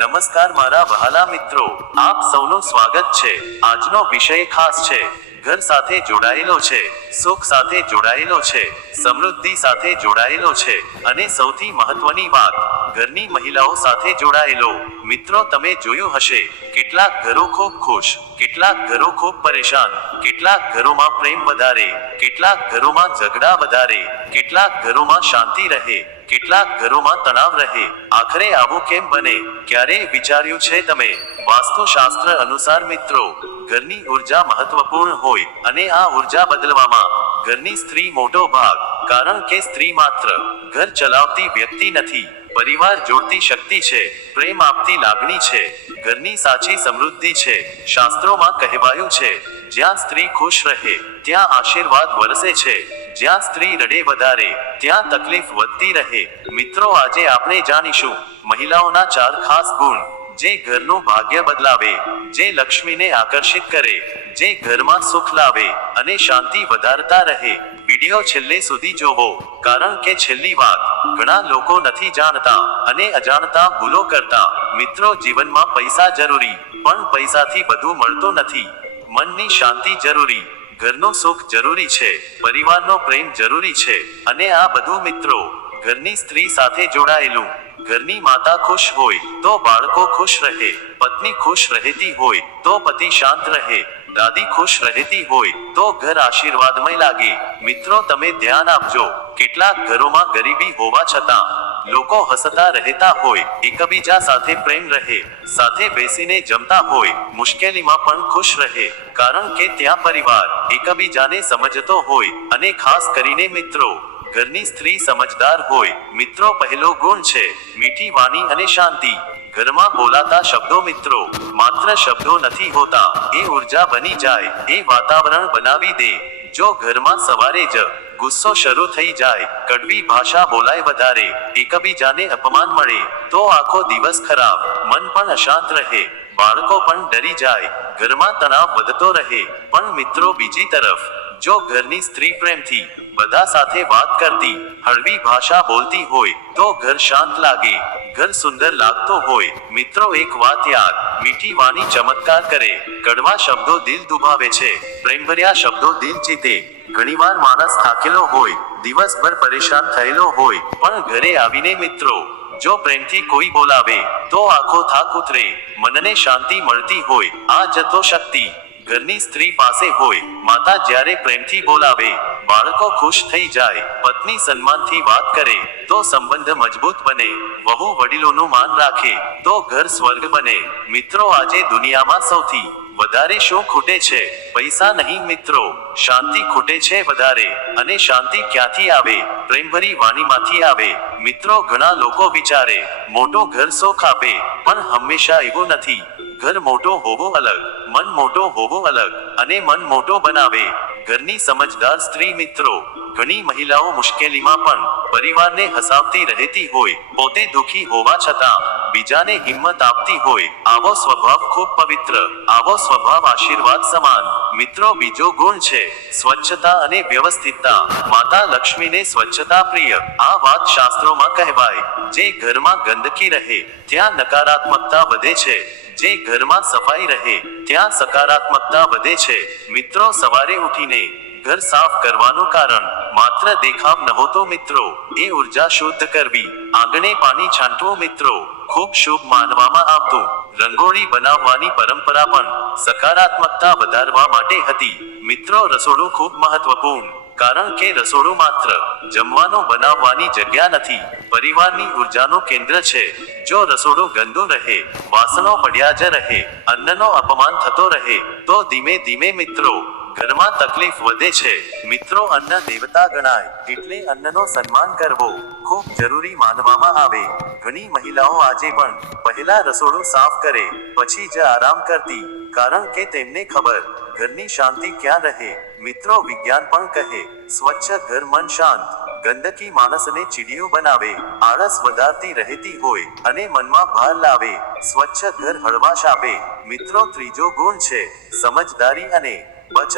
નમસ્કાર મારા વહાલા મિત્રો, આપ સૌનું સ્વાગત છે। આજનો વિષય ખાસ છે, ઘર સાથે જોડાયેલો છે, સુખ સાથે જોડાયેલો છે, સમૃદ્ધિ સાથે જોડાયેલો છે, અને સૌથી મહત્વની વાત, ઘરની મહિલાઓ સાથે જોડાયેલો। મિત્રો, તમે જોયું હશે, કેટલાક ઘરો ખૂબ ખુશ, કેટલાક ઘરો ખૂબ પરેશાન, કેટલાક ઘરોમાં પ્રેમ વધારે, કેટલાક ઘરોમાં ઝઘડા વધારે, કેટલાક ઘરોમાં શાંતિ રહે, કેટલાક ઘરોમાં તણાવ રહે। આખરે આવું કેમ બને? ક્યારેય વિચાર્યું છે તમે? વાસ્તુશાસ્ત્ર અનુસાર મિત્રો, ઘરની ઉર્જા મહત્વપૂર્ણ હોય, અને આ ઉર્જા બદલવામાં ઘરની સ્ત્રી મોટો ભાગ, કારણ કે સ્ત્રી માત્ર ઘર ચલાવતી વ્યક્તિ નથી, પરિવાર જોડતી શક્તિ છે, પ્રેમ આપતી લાગણી છે, ઘરની સાચી સમૃદ્ધિ છે। શાસ્ત્રોમાં કહેવાયું છે, જ્યાં સ્ત્રી ખુશ રહે ત્યાં આશીર્વાદ વરસે છે, જ્યાં સ્ત્રી રડે વધારે ત્યાં તકલીફ વધતી રહે। મિત્રો, આજે આપણે જાણીશું મહિલાઓના 4 ખાસ ગુણ, જે ઘરનું ભાગ્ય બદલાવે, જે લક્ષ્મીને આકર્ષિત કરે, જે ઘરમાં સુખ લાવે અને શાંતિ વધારતા રહે। વિડિયો છેલ્લે સુધી જોવો, કારણ કે છેલ્લી વાત ઘણા લોકો નથી જાણતા અને અજાણતા ભૂલો કરતા। મિત્રો, જીવનમાં પૈસા જરૂરી, પણ પૈસાથી બધું મળતું નથી। મનની શાંતિ જરૂરી, ઘરનું સુખ જરૂરી છે, પરિવારનો પ્રેમ જરૂરી છે, અને આ બધું મિત્રો ઘરની સ્ત્રી સાથે જોડાયેલું। ઘરની માતા ખુશ હોય તો બાળકો ખુશ રહે, પત્ની ખુશ રહેતી હોય તો પતિ શાંત રહે, દાદી ખુશ રહેતી હોય તો ઘર આશીર્વાદમય લાગે। મિત્રો, તમે ધ્યાન આપજો, કેટલાક ઘરોમાં ગરીબી હોવા છતાં લોકો હસતા રહેતા હોય, એકબીજા સાથે પ્રેમ રહે, સાથે બેસીને જમતા હોય, મુશ્કેલીમાં પણ ખુશ રહે, કારણ કે ત્યાં પરિવાર એકબીજાને સમજતો હોય, અને ખાસ કરીને મિત્રો, ઘરની સ્ત્રી સમજદાર હોય। મિત્રો, પહેલો ગુણ છે મીઠી વાણી અને શાંતિ। ઘરમાં બોલાતા શબ્દો મિત્રો માત્ર શબ્દો નથી હોતા, એ ઉર્જા બની જાય, એ વાતાવરણ બનાવી દે। જો ઘરમાં સવારે જ ગુસ્સો શરૂ થઈ જાય, કડવી ભાષા બોલાય વધારે, એકબીજાને અપમાન મળે, તો આખો દિવસ ખરાબ, મન પણ અશાંત રહે, બાળકો પણ ડરી જાય, ઘરમાં તણાવ વધતો રહે। પણ મિત્રો, બીજી તરફ જો ઘરની સ્ત્રી પ્રેમથી બધા સાથે વાત કરતી, હળવી ભાષા બોલતી હોય, તો ઘર શાંત લાગે, ઘર સુંદર લાગતો હોય। મિત્રો, એક વાત યાદ, મીઠી વાણી ચમત્કાર કરે, કડવા શબ્દો દિલ દુભાવે છે, પ્રેમભર્યા શબ્દો દિલ જીતે। ઘણીવાર માણસ થાકેલો હોય, દિવસભર પરેશાન થયેલો હોય, પણ ઘરે આવીને મિત્રો જો પ્રેમથી કોઈ બોલાવે તો આખો થાક ઉતરે, મનને શાંતિ મળતી હોય। આ જ તો શક્તિ ઘરની સ્ત્રી પાસે હોય। માતા જ્યારે પ્રેમથી બોલાવે, બાળકો ખુશ થઈ જાય, પત્ની સન્માનથી વાત કરે તો સંબંધ મજબૂત બને, વહુ વડીલોનું માન રાખે તો ઘર સ્વર્ગ બને। મિત્રો, આજે દુનિયામાં સૌથી વધારે શું ખૂટે છે? પૈસા નહીં મિત્રો, શાંતિ ખૂટે છે વધારે। અને શાંતિ ક્યાંથી આવે? પ્રેમભરી વાણીમાંથી આવે। મિત્રો, ઘણા લોકો વિચારે મોટું ઘર સુખ આપે, પણ હંમેશા એવું નથી। ઘર મોટો હોવો અલગ, મન મોટો હોવો અલગ, અને મન મોટો બનાવે ઘરની સમજદાર સ્ત્રી। મિત્રો, ઘણી મહિલાઓ મુશ્કેલીમાં પણ પરિવારને હસાવતી રહેતી હોય, પોતે દુખી હોવા છતાં બીજાને હિંમત આપતી હોય, આવો સ્વભાવ ખૂબ પવિત્ર, આવો સ્વભાવ આશીર્વાદ સમાન। મિત્રો, બીજો ગુણ છે સ્વચ્છતા અને વ્યવસ્થિતતા। માતા લક્ષ્મીને સ્વચ્છતા પ્રિય। આ વાત શાસ્ત્રોમાં કહેવાય, જે ઘરમાં ગંદકી રહે ત્યાં નકારાત્મકતા વધે છે, જે ઘરમાં સફાઈ રહે ત્યાં સકારાત્મકતા વધે છે। મિત્રો, સવારે ઉઠીને ઘર સાફ કરવાનું કારણ માત્ર દેખાવ નહોતો મિત્રો, એ ઉર્જા શુદ્ધ કરવી, આંગણે પાણી છાંટવું મિત્રો ખૂબ શુભ માનવામાં આવતું। રંગોળી બનાવવાની પરંપરા પણ સકારાત્મકતા વધારવા માટે હતી। મિત્રો, રસોડું ખૂબ મહત્વપૂર્ણ, કારણ કે રસોડું માત્ર જમવાનું બનાવવાની જગ્યા નથી, પરિવારની ઉર્જાનું કેન્દ્ર છે। જો રસોડું ગંદુ રહે, વાસણો પડ્યા જ રહે, અન્નનો અપમાન થતો રહે, તો ધીમે ધીમે મિત્રો ઘરમાં તકલીફ વધે છે। મિત્રો, અન્ન દેવતા ગણાય, એટલે અન્નનો સન્માન કરવો ખૂબ જરૂરી માનવામાં આવે। ઘણી મહિલાઓ આજે પણ પહેલા રસોડું સાફ કરે, પછી જ આરામ કરતી, કારણ કે તેમને ખબર ઘરની શાંતિ ક્યાં રહે। મિત્રો, વિજ્ઞાન પણ કહે, સ્વચ્છ ઘર મન શાંત, ગંદકી માણસને ચીડિયું બનાવે, આળસ વધારતી રહેતી હોય, અને મનમાં ભાર લાવે, સ્વચ્છ ઘર હળવાશ આપે। મિત્રો, ત્રીજો ગુણ છે સમજદારી અને બચત।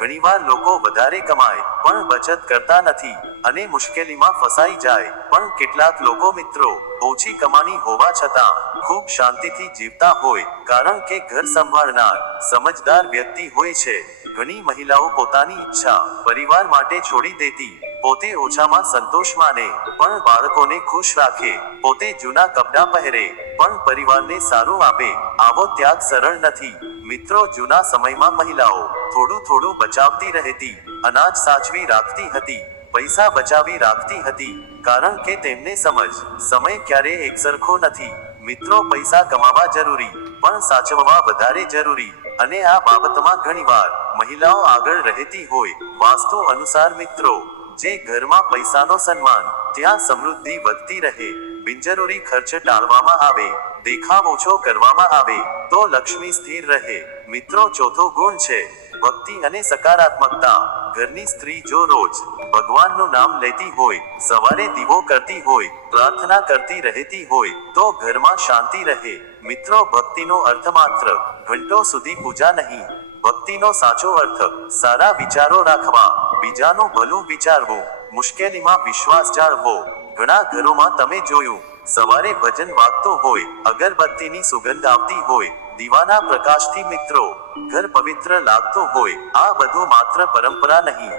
ઘણીવાર લોકો વધારે કમાય પણ બચત કરતા નથી, અને મુશ્કેલીમાં ફસાઈ જાય. પણ કેટલાક લોકો મિત્રો ઓછી કમાણી હોવા છતાં ખૂબ શાંતિથી જીવતા હોય, કારણ કે ઘર સંભાળનાર સમજદાર વ્યક્તિ હોય છે. ઘણી મહિલાઓ પોતાની ઈચ્છા પરિવાર માટે છોડી દેતી, પોતે ઓછામાં સંતોષ માને પણ બાળકોને ખુશ રાખે, પોતે જૂના કપડાં પહેરે પણ પરિવારને સારું આપે. આવો ત્યાગ સરળ નથી મિત્રો. જૂના સમયમાં મહિલાઓ થોડું થોડું બચાવતી રહેતી, અનાજ સાચવી રાખતી હતી, પૈસા બચાવી રાખતી હતી, કારણ કે તેમને સમય ક્યારે એકસરખો નથી મિત્રો. પૈસા કમાવા જરૂરી, પણ સાચવવા વધારે જરૂરી. અને આ બાબતમાં ઘણીવાર મહિલાઓ આગળ રહેતી હોય. વાસ્તુ અનુસાર મિત્રો, જે ઘરમાં પૈસાનો સન્માન, ત્યાં સમૃદ્ધિ વધતી રહે. બિનજરૂરી ખર્ચ ટાળવામાં આવે, દેખાવ ઓછો કરવામાં આવે તો લક્ષ્મી સ્થિર રહે મિત્રો. ચોથો ગુણ છે ભક્તિ અને સકારાત્મકતા. ઘરની સ્ત્રી જો રોજ ભગવાનનું નામ લેતી હોય, સવારે દીવો કરતી હોય, પ્રાર્થના કરતી રહેતી હોય તો ઘરમાં શાંતિ રહે મિત્રો. ભક્તિનો અર્થ માત્ર ઘંટો સુધી પૂજા નહીં. ભક્તિનો સાચો અર્થ સારા વિચારો રાખવા, બીજાનું ભલું વિચારવું, મુશ્કેલીમાં વિશ્વાસ જાળવવો. ઘણા ઘરોમાં તમે જોયું, સવારે ભજન વાગતું હોય, અગરબત્તીની સુગંધ આવતી હોય, દીવાના પ્રકાશથી મિત્રો ઘર પવિત્ર લાગતું હોય. આ બધું માત્ર પરંપરા નહીં,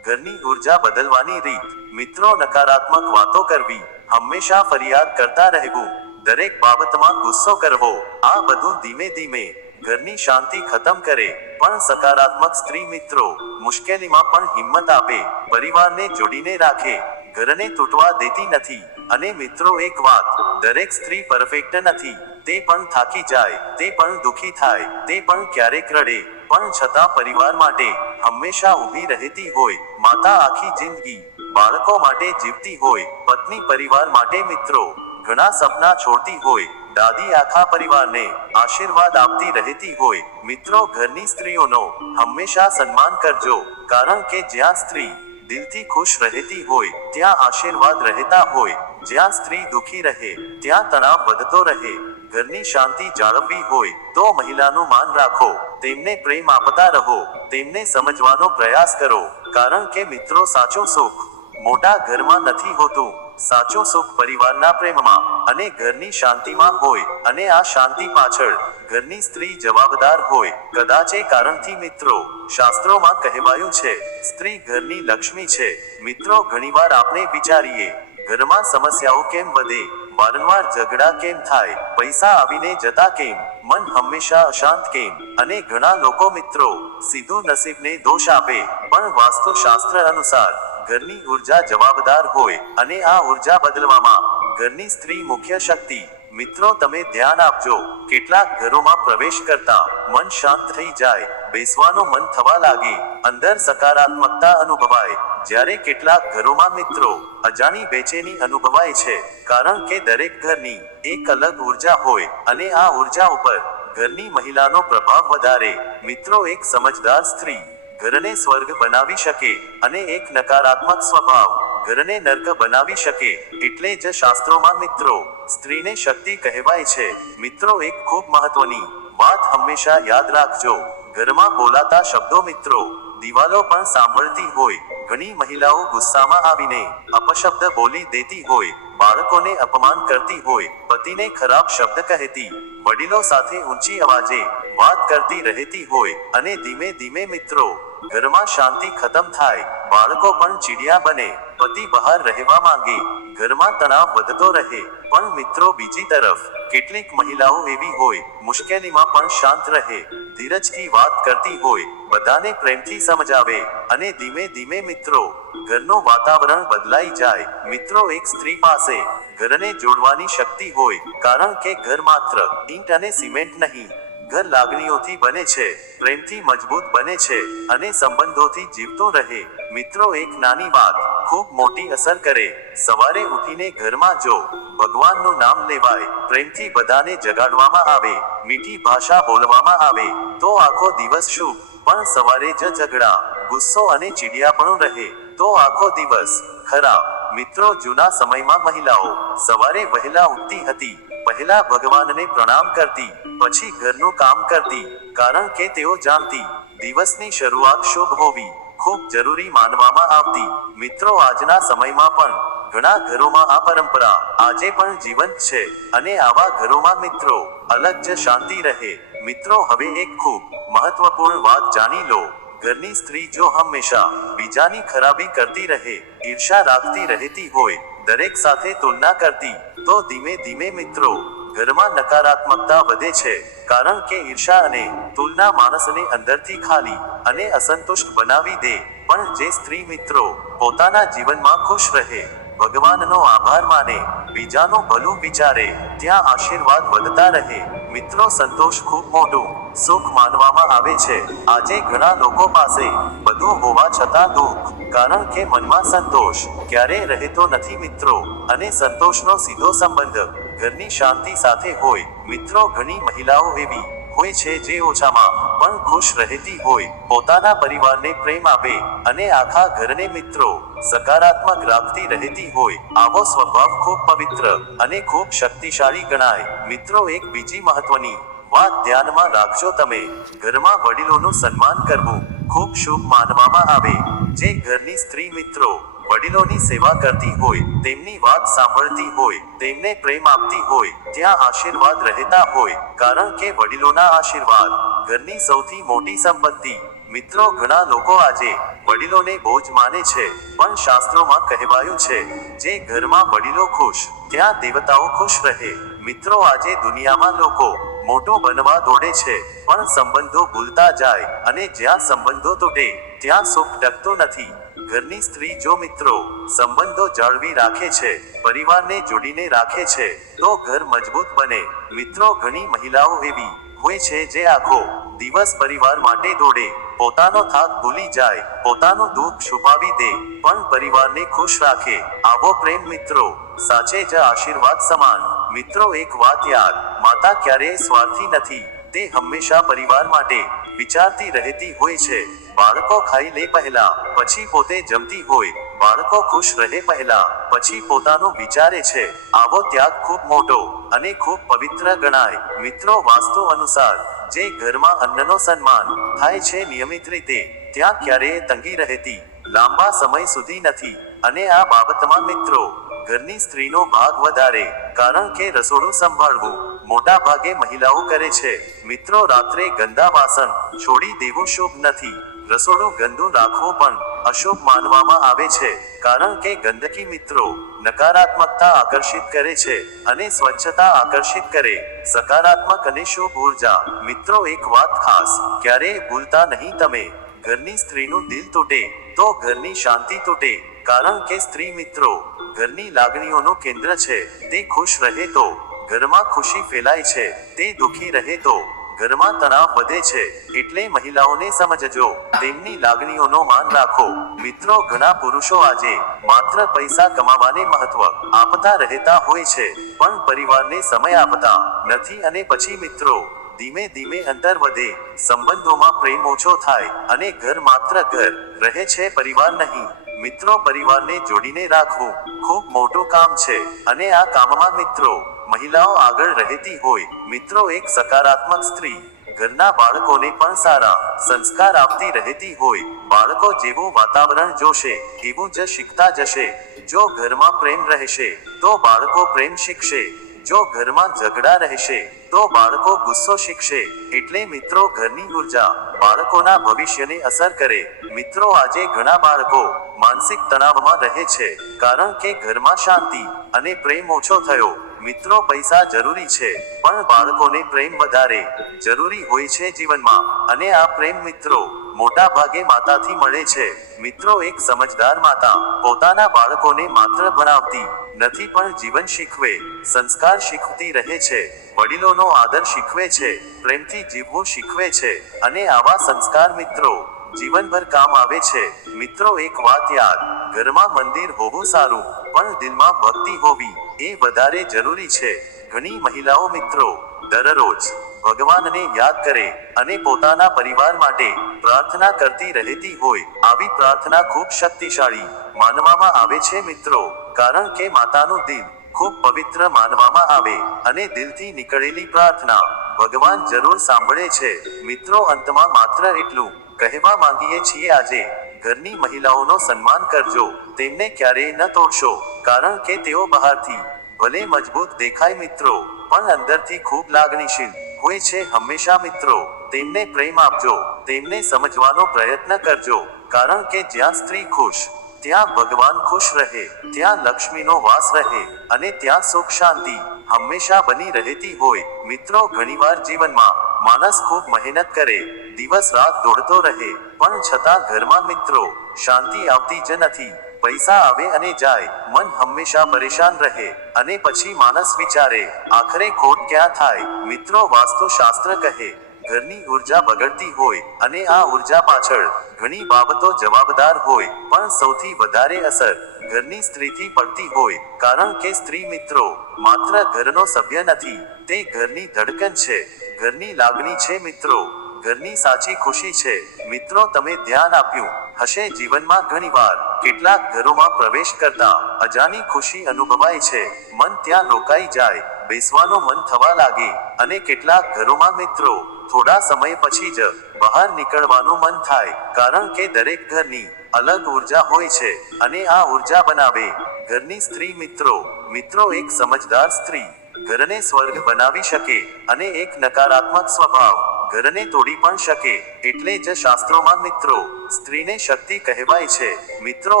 ઘરની ઉર્જા બદલવાની રીત મિત્રો. નકારાત્મક વાતો કરવી, હંમેશા ફરિયાદ કરતા રહેવું, દરેક બાબતમાં ગુસ્સો કરવો, આ બધું ધીમે ધીમે ઘરની શાંતિ ખતમ કરે. પણ સકારાત્મક સ્ત્રી મિત્રો મુશ્કેલીમાં પણ હિંમત આપે, પરિવારને જોડીને રાખે, ઘરને તૂટવા દેતી નથી. અને મિત્રો એક વાત, દરેક સ્ત્રી પરફેક્ટ નથી. તે પણ થાકી જાય, તે પણ દુખી થાય, તે પણ ક્યારેક રડે, પણ છતાં પરિવાર માટે હંમેશા ઊભી રહેતી હોય. માતા આખી જિંદગી બાળકો માટે જીવતી હોય, પત્ની પરિવાર માટે મિત્રો ઘણા સપના છોડતી હોય, દાદી આખા પરિવારને આશીર્વાદ આપતી રહેતી હોય. મિત્રો ઘરની સ્ત્રીઓનો હંમેશા સન્માન કરજો, કારણ કે જ્યાં સ્ત્રી દિલથી ખુશ રહેતી હોય ત્યાં આશીર્વાદ રહેતા હોય. જ્યાં સ્ત્રી દુખી રહે ત્યાં તણાવ વધતો રહે. ઘરની શાંતિ જાળવવી હોય તો મહિલાનું માન રાખો, તેમને પ્રેમ આપતા રહો, તેમને સમજવાનો પ્રયાસ કરો, કારણ કે મિત્રો સાચું સુખ મોટા ઘરમાં નથી હોતું. સાચું સુખ પરિવારના પ્રેમમાં અને ઘરની શાંતિમાં હોય. અને આ શાંતિ પાછળ ઘરની સ્ત્રી જવાબદાર હોય. કદાચ એ કારણથી મિત્રો શાસ્ત્રોમાં કહેવાયું છે, સ્ત્રી ઘરની લક્ષ્મી છે. મિત્રો ઘણીવાર આપણે વિચારીએ, ઘરમાં સમસ્યાઓ કેમ વધે, વારંવાર ઝઘડા કેમ થાય, પૈસા આવીને જતા કેમ, મન હંમેશા અશાંત કેમ. અને ઘણા લોકો મિત્રો સીધું નસીબને દોષ આપે, પણ વાસ્તુશાસ્ત્ર અનુસાર ઘરની ઉર્જા જવાબદાર હોય, અને આ ઉર્જા બદલવામાં ઘરની સ્ત્રી મુખ્ય શક્તિ. મિત્રો તમે ધ્યાન આપજો, કેટલાક ઘરોમાં પ્રવેશ કરતા મન શાંત થઈ જાય, બેસવાનું મન થવા લાગે, અંદર સકારાત્મકતા અનુભવાય. જ્યારે કેટલાક ઘરોમાં મિત્રો અજાણી બેચેની અનુભવાય છે, કારણ કે દરેક ઘરની એક અલગ ઉર્જા હોય, અને આ ઉર્જા ઉપર ઘરની મહિલાનો પ્રભાવ વધારે. મિત્રો એક સમજદાર સ્ત્રી ઘરને સ્વર્ગ બનાવી શકે, અને એક નકારાત્મક સ્વભાવ ઘરને નર્ક બનાવી શકે. એટલે જ શાસ્ત્રોમાં મિત્રો સ્ત્રીને શક્તિ કહેવાય છે. મિત્રો એક ખૂબ મહત્વની વાત હંમેશા યાદ રાખજો, ઘરમાં બોલાતા શબ્દો મિત્રો દિવાલો પણ સાંભળતી હોય. ઘણી મહિલાઓ ગુસ્સામાં આવીને અપશબ્દ બોલી દેતી હોય, બાળકોને અપમાન કરતી હોય, પતિને ખરાબ શબ્દ કહેતી, વડીલો સાથે ઊંચી અવાજે વાત કરતી રહેતી હોય. અને ધીમે ધીમે મિત્રો ઘરમાં શાંતિ ખતમ થાય, બાળકો પણ ચીડિયા બને, પતિ બહાર રહેવા માંગે, ઘરમાં તણાવ વધતો રહે. પણ મિત્રો બીજી તરફ કેટલીક મહિલાઓ એવી હોય, મુશ્કેલીમાં પણ શાંત રહે, ધીરજથી વાત કરતી હોય, બધાને પ્રેમથી સમજાવે, અને ધીમે ધીમે મિત્રો ઘરનું વાતાવરણ બદલાઈ જાય. મિત્રો એક સ્ત્રી પાસે ઘરને જોડવાની શક્તિ હોય, કારણ કે ઘર માત્ર ઈંટ અને સિમેન્ટ નહીં, ઘર લાગણીઓથી બને છે, પ્રેમથી મજબૂત બને છે, અને સંબંધોથી જીવતો રહે. મિત્રો એક નાની વાત ખૂબ મોટી અસર કરે. સવારે ઉઠીને ઘરમાં જો ભગવાનનું નામ લેવાય, પ્રેમથી બધાને જગાડવામાં આવે, મીઠી ભાષા બોલવામાં આવે તો આખો દિવસ શુભ. પણ સવારે જ ઝઘડા, ગુસ્સો અને ચીડિયાપણું રહે તો આખો દિવસ ખરાબ. મિત્રો જૂના સમયમાં મહિલાઓ સવારે વહેલા ઉઠતી હતી, પહેલા ભગવાનને પ્રણામ કરતી, પછી ઘરનું કામ કરતી, કારણ કે તેઓ જાણતી દિવસની શરૂઆત શુભ હોવી ખૂબ જરૂરી માનવામાં આવતી. મિત્રો આજના સમયમાં પણ ઘણા ઘરોમાં આ પરંપરા આજે પણ જીવંત છે અને આવા ઘરોમાં મિત્રો અલગ જ શાંતિ રહે. મિત્રો હવે એક ખૂબ મહત્વપૂર્ણ વાત જાણી લો. ઘરની સ્ત્રી જો હંમેશા બીજાની ખરાબી કરતી રહે, ઈર્ષા રાખતી રહેતી હોય, દરેક સાથે તુલના કરતી, તો ધીમે ધીમે મિત્રો ઘરમાં નકારાત્મકતા વધે છે. કારણ કે ઈર્ષા અને તુલના માણસને અંદરથી ખાલી અને અસંતુષ્ટ બનાવી દે. પણ જે સ્ત્રી મિત્રો પોતાના જીવનમાં ખુશ રહે, ભગવાનનો આભાર માને, બીજાનું ભલું વિચારે, ત્યાં આશીર્વાદ વધતા રહે. મિત્રો સંતોષ ખૂબ મોટું સુખ માનવામાં આવે છે. આજે ઘણા લોકો પાસે બધું હોવા છતાં દુઃખ, કારણ કે મનમાં સંતોષ ક્યારેય રહેતો નથી મિત્રો. અને સંતોષનો સીધો સંબંધ ઘરની શાંતિ સાથે હોય. મિત્રો ઘણી મહિલાઓ એવી હોય છે જે ઓછામાં પણ ખુશ રહેતી હોય, પોતાના પરિવારને પ્રેમ આપે અને આખા ઘરને મિત્રો સકારાત્મક રાખતી રહેતી હોય. આવો સ્વભાવ ખૂબ પવિત્ર અને ખૂબ શક્તિશાળી ગણાય. મિત્રો એક બીજી મહત્વની વાત ધ્યાનમાં રાખજો. તમે ઘરમાં વડીલોનું સન્માન કરવું ખૂબ શુભ માનવામાં આવે. જે ઘરની સ્ત્રી મિત્રો વડીલોની સેવા કરતી હોય, તેમની વાત સાંભળતી હોય, તેમને પ્રેમ આપતી હોય, ત્યાં આશીર્વાદ રહેતા હોય. કારણ કે વડીલોના આશીર્વાદ ઘરની સૌથી મોટી સંપત્તિ. મિત્રો ઘણા લોકો આજે વડીલોને બોજ માને છે, પણ શાસ્ત્રોમાં કહેવાયું છે, જે ઘરમાં વડીલો ખુશ, ત્યાં દેવતાઓ ખુશ રહે. મિત્રો આજે દુનિયામાં લોકો મોટું બનવા દોડે છે, પણ સંબંધો ભૂલતા જાય, અને જ્યાં સંબંધો તૂટે ત્યાં સુખ ટકતું નથી. ઘરની સ્ત્રી જો મિત્રો સંબંધો જાળવી રાખે છે, પરિવારને જોડીને રાખે છે, તો ઘર મજબૂત બને. મિત્રો ઘણી મહિલાઓ એવી હોય છે જે આખો દિવસ પરિવાર માટે દોડે, પોતાનો થાક ભૂલી જાય, પોતાનું દુઃખ છુપાવી દે, પણ પરિવારને ખુશ રાખે. આવો પ્રેમ મિત્રો સાચે જ આશીર્વાદ સમાન. મિત્રો એક વાત યાદ, માતા ક્યારેય સ્વાર્થી નથી. તે હંમેશા પરિવાર માટે વિચારતી રહેતી હોય છે. બાળકો ખાઈ લે પહેલા, પછી પોતે જમતી હોય. બાળકો ખુશ રહે પહેલા, પછી પોતાનું વિચારે છે. આવો ત્યાગ ખૂબ મોટો અને ખૂબ પવિત્ર ગણાય. મિત્રો વાસ્તુ અનુસાર જે ઘરમાં અન્નનો સન્માન થાય છે નિયમિત રીતે, ત્યાં ક્યારેય તંગી રહેતી લાંબા સમય સુધી નથી. અને આ બાબતમાં મિત્રો ઘરની સ્ત્રીનો ભાગ વધારે, કારણ કે રસોડું સંભાળવું મોટા ભાગે મહિલાઓ કરે છે. મિત્રો રાત્રે ગંદા વાસણ છોડી દેવું શુભ નથી. રસોડું ગંદુ રાખવું પણ અશુભ માનવામાં આવે છે, કારણ કે ગંદકી મિત્રો નકારાત્મકતા આકર્ષિત કરે છે અને સ્વચ્છતા આકર્ષિત કરે સકારાત્મક અને શુભ ઉર્જા. મિત્રો એક વાત ખાસ ક્યારેય ભૂલતા નહીં, તમે ઘરની સ્ત્રીનું દિલ તૂટે તો ઘરની શાંતિ તૂટે. કારણ કે સ્ત્રી મિત્રો ઘરની લાગણીઓનું કેન્દ્ર છે. તે ખુશ રહે તો ઘરમાં ખુશી ફેલાય છે, તે દુઃખી રહે તો ઘરમાં તણાવ વધે છે. એટલે મહિલાઓને સમજજો, તેમની લાગણીઓનો માન રાખો. મિત્રો ઘણા પુરુષો આજે માત્ર પૈસા કમાવાને મહત્વ આપતા રહેતા હોય છે, પણ પરિવારને સમય આપતા નથી. અને પછી મિત્રો ધીમે ધીમે અંતર વધે, સંબંધોમાં પ્રેમ ઓછો થાય અને ઘર માત્ર ઘર રહે છે, પરિવાર નહીં. મિત્રો પરિવારને જોડીને રાખવું ખૂબ મોટું કામ છે, અને આ કામમાં મિત્રો મહિલાઓ આગળ રહેતી હોય. મિત્રો એક સકારાત્મક સ્ત્રી ઘરના બાળકોને પણ સારા સંસ્કાર આપતી રહેતી હોય. બાળકો જેવું વાતાવરણ જોશે એવું જ શીખતા જશે. જો ઘરમાં પ્રેમ રહેશે તો બાળકો પ્રેમ શીખશે. જો ઘરમાં ઝઘડા રહેશે તો બાળકો ગુસ્સો શીખશે. એટલે મિત્રો ઘરની ઉર્જા બાળકોના ભવિષ્યને અસર કરે. મિત્રો આજે ઘણા બાળકો માનસિક તણાવમાં રહે છે, કારણ કે ઘરમાં શાંતિ અને પ્રેમ ઓછો થયો. મિત્રો પૈસા જરૂરી છે, પણ બાળકોને પ્રેમ વધારે જરૂરી હોય છે જીવનમાં. અને આ પ્રેમ મિત્રો મોટા ભાગે માતાથી મળે છે. મિત્રો એક સમજદાર માતા પોતાના બાળકોને માત્ર ભણાવતી નથી, પણ જીવન શીખવે, સંસ્કાર શીખવતી રહે છે, વડીલોનો આદર શીખવે છે, પ્રેમથી જીવવું શીખવે છે. અને આવા સંસ્કાર મિત્રો જીવનભર કામ આવે છે. મિત્રો એક વાત યાદ, ઘરમાં મંદિર હોવું સારું, પણ દિલમાં ભક્તિ હોવી એ વધારે જરૂરી છે. ઘણી મહિલાઓ મિત્રો દરરોજ ભગવાનને યાદ કરે અને પોતાના પરિવાર માટે પ્રાર્થના કરતી રહેતી હોય. આવી પ્રાર્થના ખૂબ શક્તિશાળી માનવામાં આવે છે મિત્રો, કારણ કે માતાનું દિલ ખૂબ પવિત્ર માનવામાં આવે, અને દિલથી નીકળેલી પ્રાર્થના ભગવાન જરૂર સાંભળે છે. મિત્રો અંતમાં માત્ર એટલું કહેવા માંગીએ છીએ, આજે ઘરની મહિલાઓનો સન્માન કરજો, તેમને ક્યારેય ન તોડશો, કારણ કે તેઓ બહારથી ભલે મજબૂત દેખાય મિત્રો, પણ અંદરથી ખૂબ લાગણીશીલ હોય છે હંમેશા મિત્રો. તેમને પ્રેમ આપજો, તેમને સમજવાનો પ્રયત્ન કરજો, કારણ કે જ્યાં સ્ત્રી ખુશ, ત્યાં ભગવાન ખુશ રહે, ત્યાં લક્ષ્મીનો વાસ રહે, અને ત્યાં સુખ શાંતિ હંમેશા બની રહેતી હોય. મિત્રો ઘણીવાર જીવનમાં માણસ ખૂબ મહેનત કરે, દિવસ રાત દોડતો રહે, પણ છતાં ઘરમાં મિત્રો શાંતિ આવતી જ નથી. પૈસા આવે અને જાય, મન હંમેશા પરેશાન રહે, અને પછી માણસ વિચારે આખરે ખોટ ક્યાં થાય. મિત્રો વાસ્તુશાસ્ત્ર કહે ઘરની ઉર્જા બગડતી હોય, અને આ ઉર્જા પાછળ ઘણી બાબતો જવાબદાર હોય, પણ સૌથી વધારે અસર ઘરની સ્ત્રીથી પડતી હોય, કારણ કે સ્ત્રી મિત્રો માત્ર ઘરનો સભ્ય નથી, તે ઘરની ધડકન છે, ઘરની લાગણી છે મિત્રો, ઘરની સાચી ખુશી છે. મિત્રો તમે ધ્યાન આપ્યું હશે જીવનમાં ઘણીવાર કેટલાક ઘરોમાં પ્રવેશ કરતા અજાણી ખુશી અનુભવાય છે, મન ત્યાં રોકાઈ જાય, બેસવાનું મન થવા લાગે, અને કેટલાક ઘરોમાં મિત્રો થોડા સમય પછી જ બહાર નીકળવાનું મન થાય, કારણ કે દરેક ઘરની અલગ ઉર્જા હોય છે, અને આ ઉર્જા બનાવે ઘરની સ્ત્રી મિત્રો. મિત્રો એક સમજદાર સ્ત્રી ઘરને સ્વર્ગ બનાવી શકે, અને એક નકારાત્મક સ્વભાવ ઘરને તોડી પણ શકે. એટલે જ શાસ્ત્રોમાં મિત્રો સ્ત્રીને શક્તિ કહેવાય છે. મિત્રો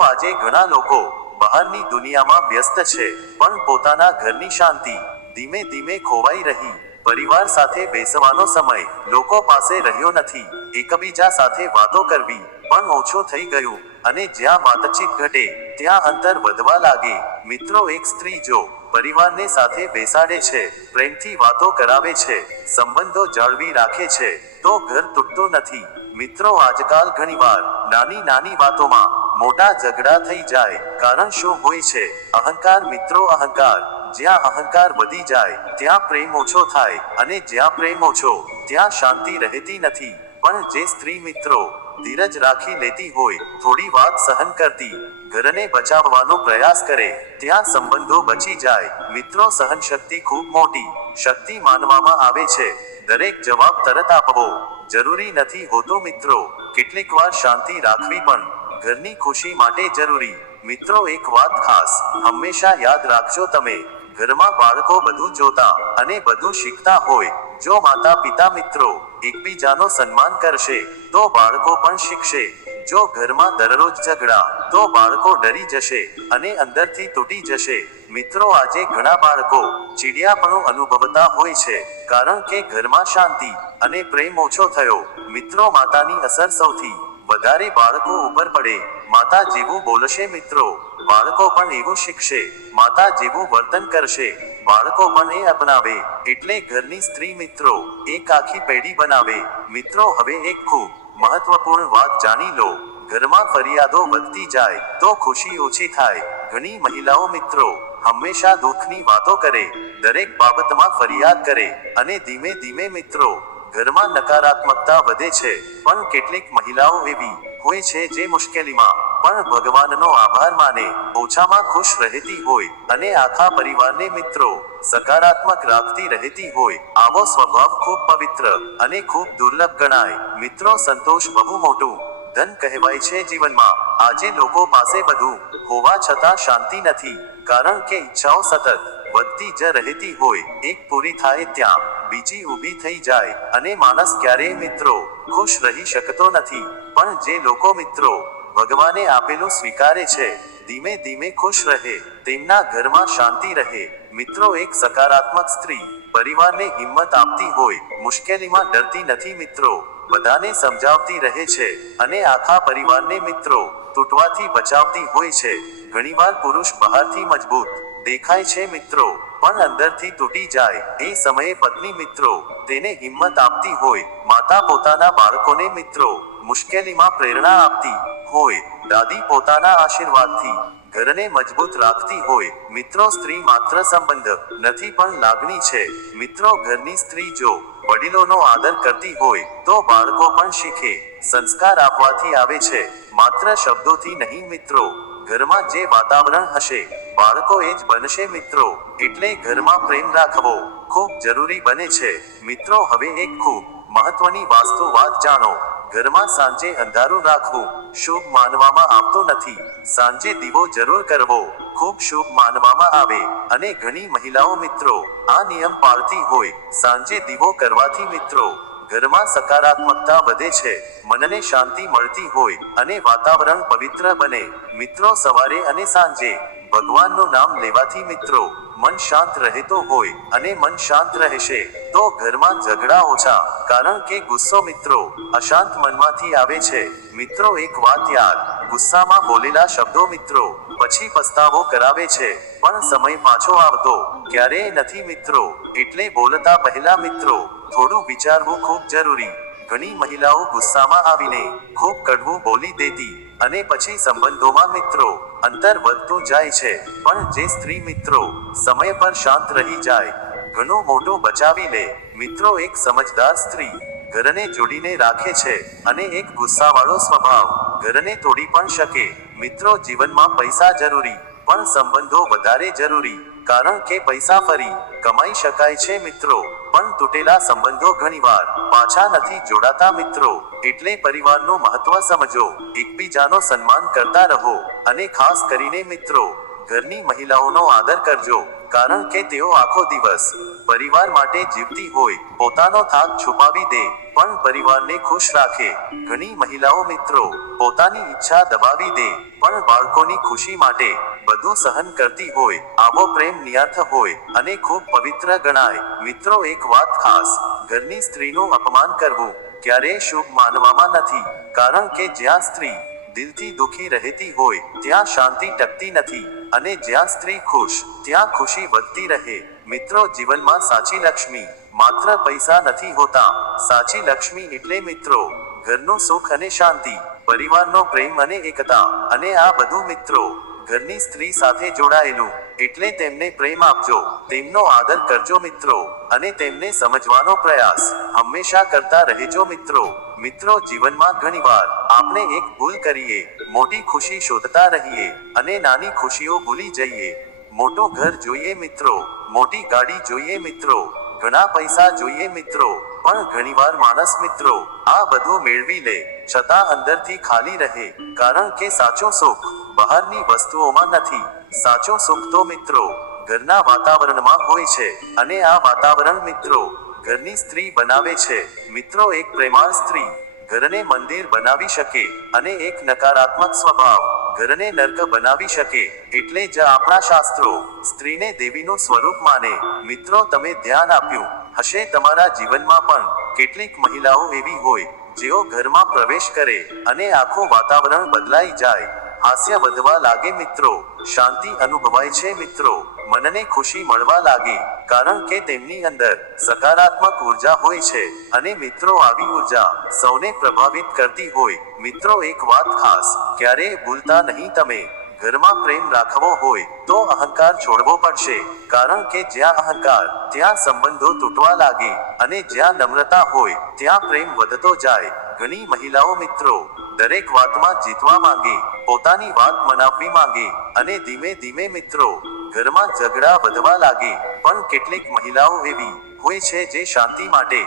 આજે ઘણા લોકો બહારની દુનિયામાં વ્યસ્ત છે, પણ પોતાના ઘરની શાંતિ ધીમે ધીમે ખોવાઈ રહી. પરિવાર સાથે બેસવાનો સમય લોકો પાસે રહ્યો નથી, એકબીજા સાથે વાતો કરવી પણ ઓછું થઈ ગયું, અને જ્યાં વાતચીત ઘટે ત્યાં અંતર વધવા લાગે. મિત્રો એક સ્ત્રી જો પરિવારને સાથે બેસાડે છે, પ્રેમથી વાતો કરાવે છે, સંબંધો જાળવી રાખે છે, તો ઘર તૂટતું નથી. મિત્રો આજકાલ ઘણીવાર નાની નાની વાતોમાં મોટા ઝઘડા થઈ જાય, કારણ શું હોય છે? અહંકાર મિત્રો, અહંકાર. જ્યાં અહંકાર વધી જાય ત્યાં પ્રેમ ઓછો થાય, અને જ્યાં પ્રેમ ઓછો ત્યાં શાંતિ રહેતી નથી. પણ જે સ્ત્રી મિત્રો ધીરજ રાખી લેતી હોય, થોડી વાત સહન કરતી, ઘરને બચાવવાનો પ્રયાસ કરે, ત્યાં સંબંધો બચી જાય. મિત્રો સહન શક્તિ ખૂબ મોટી શક્તિ માનવામાં આવે છે. દરેક જવાબ તરત આપવો જરૂરી નથી હોતો મિત્રો, કેટલીક વાર શાંતિ રાખવી પણ ઘરની ખુશી માટે જરૂરી. મિત્રો એક વાત ખાસ હંમેશા યાદ રાખજો, તમે ઘરમાં બાળકો બધું જોતા અને બધું શીખતા હોય. જો માતા પિતા મિત્રો એકબીજાનો સન્માન કરશે તો બાળકો પણ શીખશે. જો ઘરમાં દરરોજ ઝઘડા, તો બાળકો ડરી જશે અને અંદરથી તૂટી જશે. મિત્રો આજે ઘણા બાળકો ચીડિયાપણું અનુભવતા હોય છે, કારણ કે ઘરમાં શાંતિ અને પ્રેમ ઓછો થયો. મિત્રો માતાની અસર સૌથી વધારે બાળકો ઉપર પડે. માતા જેવું બોલશે મિત્રો, બાળકો પણ એવું શીખશે. માતા જેવું વર્તન કરશે, બાળકો પણ એ અપનાવે. એટલે ઘરની સ્ત્રી મિત્રો એક આખી પેઢી બનાવે. મિત્રો હવે એક ખૂબ મહત્વપૂર્ણ વાત જાણી લો, ઘરમાં ફરિયાદો વધતી જાય તો ખુશી ઓછી થાય. ઘણી મહિલાઓ મિત્રો હંમેશા દુઃખની વાતો કરે, દરેક બાબતમાં ફરિયાદ કરે, અને ધીમે ધીમે મિત્રો ઘરમાં નકારાત્મકતા વધે છે. પણ કેટલીક મહિલાઓ એવી હોય છે જે મુશ્કેલીમાં પણ ભગવાનનો આભાર માને, ઓછામાં ખુશ રહેતી હોય, અને આખા પરિવારને મિત્રો સકારાત્મક રાખતી રહેતી હોય. આવો સ્વભાવ ખૂબ પવિત્ર અને ખૂબ દુર્લભ ગણાય. મિત્રો સંતોષ બહુ મોટું ધન કહેવાય છે જીવનમાં. આજે લોકો પાસે બધું હોવા છતાં શાંતિ નથી, કારણ કે ઈચ્છાઓ સતત વધતી જ રહેતી હોય. એક પૂરી થાય ત્યાં બીજી ઊભી થઈ જાય, અને માણસ ક્યારેય મિત્રો ખુશ રહી શકતો નથી. પણ જે લોકો મિત્રો ભગવાને આપેલું સ્વીકારે છે, ધીમે ધીમે ખુશ રહે, તેમના ઘરમાં શાંતિ રહે. મિત્રો એક સકારાત્મક સ્ત્રી પરિવારને હિંમત આપતી હોય, મુશ્કેલીમાં ડરતી નથી મિત્રો, બધાને સમજાવતી રહે છે, અને આખા પરિવારને મિત્રો તૂટવાથી બચાવતી હોય છે. ઘણીવાર પુરુષ બહારથી મજબૂત દેખાય છે મિત્રો, પણ અંદરથી તૂટી જાય. એ સમયે પત્ની મિત્રો તેને હિંમત આપતી હોય, માતા પોતાના બાળકોને મિત્રો મુશ્કેલીમાં પ્રેરણા આપતી હોય, દાદી પોતાના આશીર્વાદથી ઘરને મજબૂત રાખતી હોય. મિત્રો સ્ત્રી માત્ર સંબંધ નથી પણ લાગણી છે. મિત્રો ઘરની સ્ત્રી જો વડીલોનો આદર કરતી હોય તો બાળકો પણ શીખે. સંસ્કાર આપવાથી આવે છે, માત્ર શબ્દોથી નહીં મિત્રો. ઘરમાં જે વાતાવરણ હશે, બાળકો એ જ બનશે મિત્રો. એટલે ઘરમાં પ્રેમ રાખવો ખૂબ જરૂરી બને છે. મિત્રો હવે એક ખૂબ મહત્વની વાસ્તુ વાત જાણો, ઘરમાં સાંજે અંધારું રાખવું શુભ માનવામાં આવતું નથી. સાંજે દીવો જરૂર કરવો ખૂબ શુભ માનવામાં આવે અને ઘણી મહિલાઓ મિત્રો આ નિયમ પાળતી હોય. સાંજે દીવો કરવાથી મિત્રો ઘરમાં સકારાત્મકતા વધે છે, મનને શાંતિ મળતી હોય અને વાતાવરણ પવિત્ર બને. મિત્રો સવારે અને સાંજે ભગવાનનું નામ લેવાથી મિત્રો મન શાંત રહેતો હોય અને મન શાંત રહેશે તો ઘરમાં ઝઘડા ઓછા, કારણ કે ગુસ્સો મિત્રો અશાંત મનમાંથી આવે છે. મિત્રો એક વાત યાદ, ગુસ્સામાં બોલેલા શબ્દો મિત્રો પછી પસ્તાવો કરાવે છે, પણ સમય પાછો આવતો ક્યારેય નથી મિત્રો. એટલે બોલતા પહેલા મિત્રો થોડું વિચારવું ખૂબ જરૂરી. ઘણી મહિલાઓ ગુસ્સામાં આવીને ખૂબ કડવું બોલી દેતી અને પછી સંબંધોમાં મિત્રો અંતર વધતું જાય છે. પણ જે સ્ત્રી મિત્રો સમય પર શાંત રહી જાય, ઘણું મોટું બચાવી લે. મિત્રો એક સમજદાર સ્ત્રી ઘરને જોડીને રાખે છે અને એક ગુસ્સાવાળો સ્વભાવ ઘરને તોડી પણ શકે. મિત્રો જીવનમાં પૈસા જરૂરી પણ સંબંધો વધારે જરૂરી, કારણ કે પૈસા ફરી કમાઈ શકાય છે મિત્રો, પણ તૂટેલા સંબંધો ઘણીવાર પાછા નથી જોડાતા મિત્રો. એટલે પરિવારનું મહત્વ સમજો, એકબીજાનો સન્માન કરતા રહો અને ખાસ કરીને મિત્રો ઘરની મહિલાઓનો આદર કરજો, કારણ કે તેઓ આખો દિવસ પરિવાર માટે જીવતી હોય. પોતાનો થાક છુપાવી દે પણ પરિવારને ખુશ રાખે. ઘણી મહિલાઓ મિત્રો પોતાની ઈચ્છા દબાવી દે પણ બાળકોની ખુશી માટે બધું સહન કરતી હોય. આવો પ્રેમ નિર્સ્વાર્થ હોય અને ખૂબ પવિત્ર ગણાય. મિત્રો એક વાત ખાસ, ઘરની સ્ત્રીનું અપમાન કરવું ક્યારેય શુભ માનવામાં નથી, કારણ કે જ્યાં સ્ત્રી દિલથી દુખી રહેતી હોય ત્યાં શાંતિ ટકતી નથી અને જ્યાં સ્ત્રી ખુશ ત્યાં ખુશી વધતી રહે. મિત્રો જીવનમાં સાચી લક્ષ્મી માત્ર પૈસા નથી હોતા. સાચી લક્ષ્મી એટલે મિત્રો ઘરનું સુખ અને શાંતિ, પરિવારનો પ્રેમ અને એકતા, અને આ બધું મિત્રો ઘરની સ્ત્રી સાથે જોડાયેલું. એટલે તેમને પ્રેમ આપજો, તેમનો આદર કરજો મિત્રો, અને તેમને સમજવાનો પ્રયાસ હંમેશા કરતા રહેજો મિત્રો. મિત્રો જીવનમાં ઘણીવાર આપણે એક ભૂલ કરીએ, મોટી ખુશી શોધતા રહીએ અને નાની ખુશીઓ ભૂલી જઈએ. મોટું ઘર જોઈએ મિત્રો, મોટી ગાડી જોઈએ મિત્રો, ઘણા પૈસા જોઈએ મિત્રો, પણ ઘણીવાર માણસ મિત્રો આ બધું મેળવી લે છતાં અંદરથી ખાલી રહે, કારણ કે સાચો સુખ બહારની વસ્તુઓમાં નથી. સાચો સુખ તો મિત્રો ઘરના વાતાવરણમાં હોય છે અને આ વાતાવરણ મિત્રો ઘરની સ્ત્રી બનાવે છે. મિત્રો એક પ્રેમાળ સ્ત્રી ઘરને મંદિર બનાવી શકે અને એક નકારાત્મક સ્વભાવ ઘરને નર્ક બનાવી શકે. એટલે જ આપણા શાસ્ત્રો સ્ત્રીને દેવીનું સ્વરૂપ માને. મિત્રો તમે ધ્યાન આપ્યું હશે તમારા જીવનમાં પણ કેટલીક મહિલાઓ એવી હોય જેઓ ઘરમાં પ્રવેશ કરે અને આખું વાતાવરણ બદલાઈ જાય. હાસ્ય વધવા લાગે મિત્રો, શાંતિ અનુભવાય છે મિત્રો, મનને ખુશી મળવા લાગે, કારણ કે તેમની અંદર સકારાત્મક ઉર્જા હોય છે અને મિત્રો આવી ઉર્જા સૌને પ્રભાવિત કરતી હોય. મિત્રો એક વાત ખાસ ક્યારેય ભૂલતા નહીં, તમે ઘરમાં પ્રેમ રાખવો હોય તો અહંકાર છોડવો પડશે, કારણ કે જ્યાં અહંકાર ત્યાં સંબંધો તૂટવા લાગે અને જ્યાં નમ્રતા હોય ત્યાં પ્રેમ વધતો જાય. ઘણી મહિલાઓ મિત્રો દરેક વાતમાં જીતવા માંગે, પોતાની વાત મનાવવી માંગે અને ધીમે ધીમે મિત્રો ઘરમાં ઝઘડા વધવા લાગે. પણ કેટલીક મહિલાઓ એવી હોય છે જે શાંતિ માટે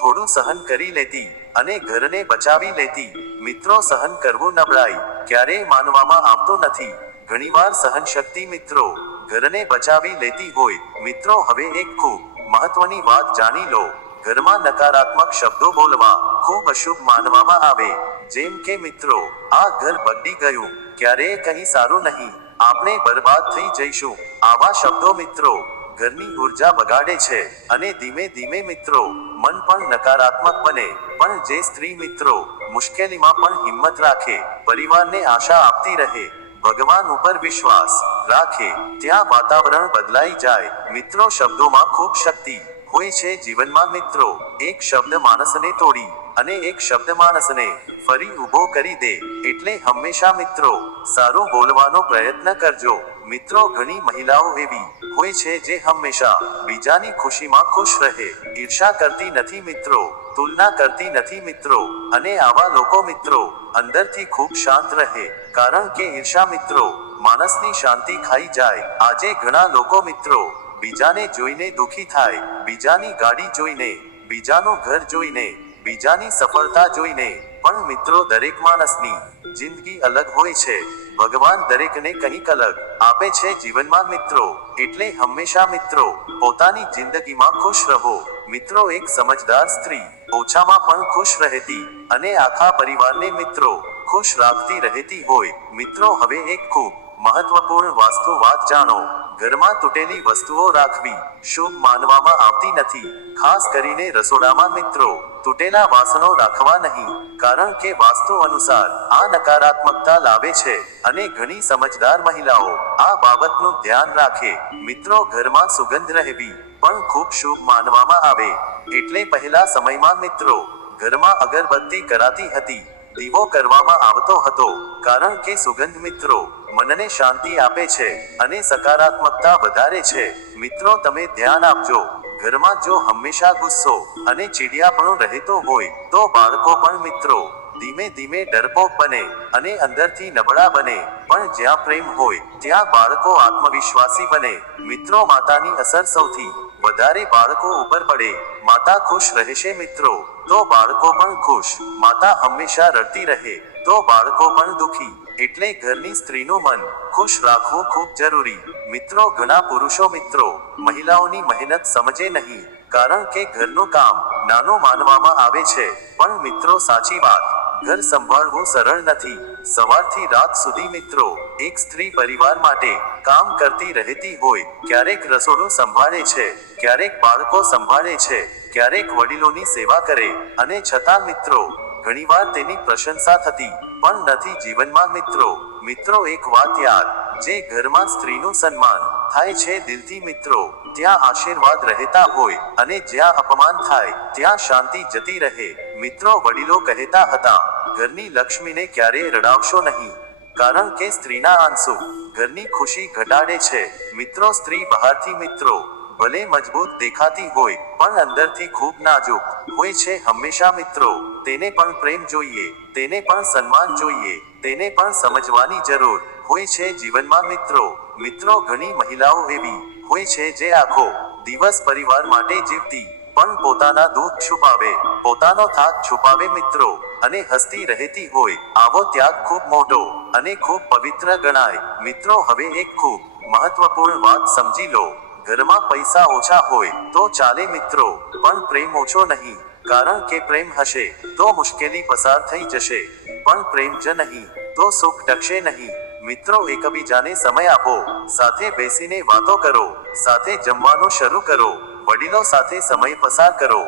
થોડું સહન કરી લેતી અને ઘરને બચાવી લેતી. મિત્રો સહન કરવું નબળાઈ ક્યારેય માનવામાં આવતું નથી, ઘણીવાર સહન શક્તિ મિત્રો ઘરને બચાવી લેતી હોય. મિત્રો હવે એક ખૂબ મહત્વની વાત જાણી લો, ઘરમાં નકારાત્મક શબ્દો બોલવા ખૂબ અશુભ માનવામાં આવે. જેમ કે મિત્રો આ ઘર બગડી ગયું, ક્યારેય કંઈ સારું નહીં, આપણે બરબાદ થઈ જઈશું, આવા શબ્દો મિત્રો ઘરની ઉર્જા બગાડે છે અને ધીમે ધીમે મિત્રો મન પણ નકારાત્મક બને. પણ જે સ્ત્રી મિત્રો મુશ્કેલીમાં પણ હિંમત રાખે, પરિવારને આશા આપતી રહે, ભગવાન ઉપર વિશ્વાસ રાખે, ત્યાં વાતાવરણ બદલાઈ જાય. મિત્રો શબ્દોમાં ખૂબ શક્તિ હોય છે જીવનમાં મિત્રો. એક શબ્દ માણસને તોડી અને એક શબ્દ માણસને ફરી ઊભો કરી દે. એટલે હંમેશા મિત્રો સારું બોલવાનો પ્રયત્ન કરજો. મિત્રો ઘણી મહિલાઓ એવી હોય છે જે હંમેશા બીજાની ખુશીમાં ખુશ રહે, ઈર્ષા કરતી નથી મિત્રો, તુલના કરતી નથી મિત્રો, અને આવા લોકો મિત્રો અંદરથી ખૂબ શાંત રહે, કારણ કે ઈર્ષા મિત્રો માણસની શાંતિ ખાઈ જાય. આજે ઘણા લોકો મિત્રો બીજાને જોઈને દુખી થાય, બીજાની ગાડી જોઈને, બીજાનું ઘર જોઈને, બીજાની સફળતા જોઈને પણ મિત્રો દરેક માણસની જિંદગી અલગ હોય છે. ભગવાન દરેકને કંઈક અલગ આપે છે જીવનમાં મિત્રો. એટલે હંમેશા મિત્રો પોતાની જિંદગીમાં ખુશ રહો. મિત્રો એક સમજદાર સ્ત્રી ઓછામાં પણ ખુશ રહેતી અને આખા પરિવારને મિત્રો ખુશ રાખતી રહેતી હોય. મિત્રો હવે એક ખૂબ મહત્વપૂર્ણ વાસ્તુ વાત જાણો. ઘરમાં તૂટેલી વસ્તુઓ રાખવી શુભ માનવામાં આવતી નથી. ખાસ કરીને રસોડામાં મિત્રો તૂટેલા વાસણો રાખવા નહીં, કારણ કે વાસ્તુ અનુસાર આ નકારાત્મકતા લાવે છે અને ઘણી સમજદાર મહિલાઓ આ બાબતનું ધ્યાન રાખે. મિત્રો ઘરમાં સુગંધ રહેવી પણ ખૂબ શુભ માનવામાં આવે. એટલે પહેલા સમયમાં મિત્રો ઘરમાં અગરબત્તી કરાતી હતી, દીવો કરવામાં આવતો હતો, કારણ કે સુગંધ મિત્રો મનને શાંતિ આપે છે અને સકારાત્મકતા વધારે છે. મિત્રો તમે ધ્યાન આપજો, ઘરમાં જો હંમેશા ગુસ્સો અને ચીડિયાપણું રહેતો હોય તો બાળકો પણ મિત્રો ધીમે ધીમે ડરપોક બને અને અંદરથી નબળા બને. પણ જ્યાં પ્રેમ હોય ત્યાં બાળકો આત્મવિશ્વાસી બને. મિત્રો માતાની અસર સૌથી વધારે બાળકો ઉપર પડે. માતા ખુશ રહેશે મિત્રો તો બાળકો પણ ખુશ. માતા હંમેશા રડતી રહે તો બાળકો પણ દુખી. એટલે ઘરની સ્ત્રીનું મન ખુશ રાખવું ખૂબ જરૂરી. મિત્રો ઘણા પુરુષો મિત્રો મહિલાઓની મહેનત સમજે નહીં, કારણ કે ઘરનું કામ નાનું માનવામાં આવે છે. પણ મિત્રો સાચી વાત, ઘર સંભાળવું સરળ નથી. સવારથી રાત સુધી મિત્રો એક સ્ત્રી પરિવાર માટે કામ કરતી રહેતી હોય. ક્યારેક રસોડું સંભાળે છે, ક્યારેક બાળકો સંભાળે છે, ક્યારેક વડીલોની સેવા કરે, અને છતાં મિત્રો ઘણીવાર તેની પ્રશંસા થતી પણ નથી જીવનમાં મિત્રો. મિત્રો એક વાત યાદ, જે ઘરમાં સ્ત્રીનું સન્માન થાય છે દિલથી મિત્રો, ત્યાં આશીર્વાદ રહેતા હોય અને જ્યાં અપમાન થાય ત્યાં શાંતિ જતી રહે. મિત્રો વડીલો કહેતા હતા, ઘરની લક્ષ્મીને ક્યારેય રડાવશો નહીં, કારણ કે સ્ત્રીના આંસુ ઘરની ખુશી ઘટાડે છે. મિત્રો સ્ત્રી બહારથી મિત્રો ભલે મજબૂત દેખાતી હોય પણ અંદરથી ખૂબ નાજુક હોય છે. હંમેશા મિત્રો તેને પણ પ્રેમ જોઈએ, તેને પણ સન્માન જોઈએ, તેને પણ સમજવાની જરૂર હોય છે જીવનમાં મિત્રો. મિત્રો ઘણી મહિલાઓ એવી હોય છે જે આખો દિવસ પરિવાર માટે જીવતી પણ પોતાના દુઃખ છુપાવે, પોતાનો થાક છુપાવે મિત્રો, અને હસતી રહેતી હોય. આવો ત્યાગ ખૂબ મોટો અને ખૂબ પવિત્ર ગણાય. મિત્રો હવે એક ખૂબ મહત્વપૂર્ણ વાત સમજી લો. ઘરમાં પૈસા ઓછા હોય તો ચાલે મિત્રો, પણ પ્રેમ ઓછો નહીં, કારણ કે પ્રેમ હશે તો મુશ્કેલી પસાર થઈ જશે, પણ પ્રેમ જ નહીં તો સુખ ટકશે નહીં. મિત્રો એકબીજાને સમય આપો, સાથે બેસીને વાતો કરો, સાથે જમવાનું શરૂ કરો, વડીલો સાથે સમય પસાર કરો,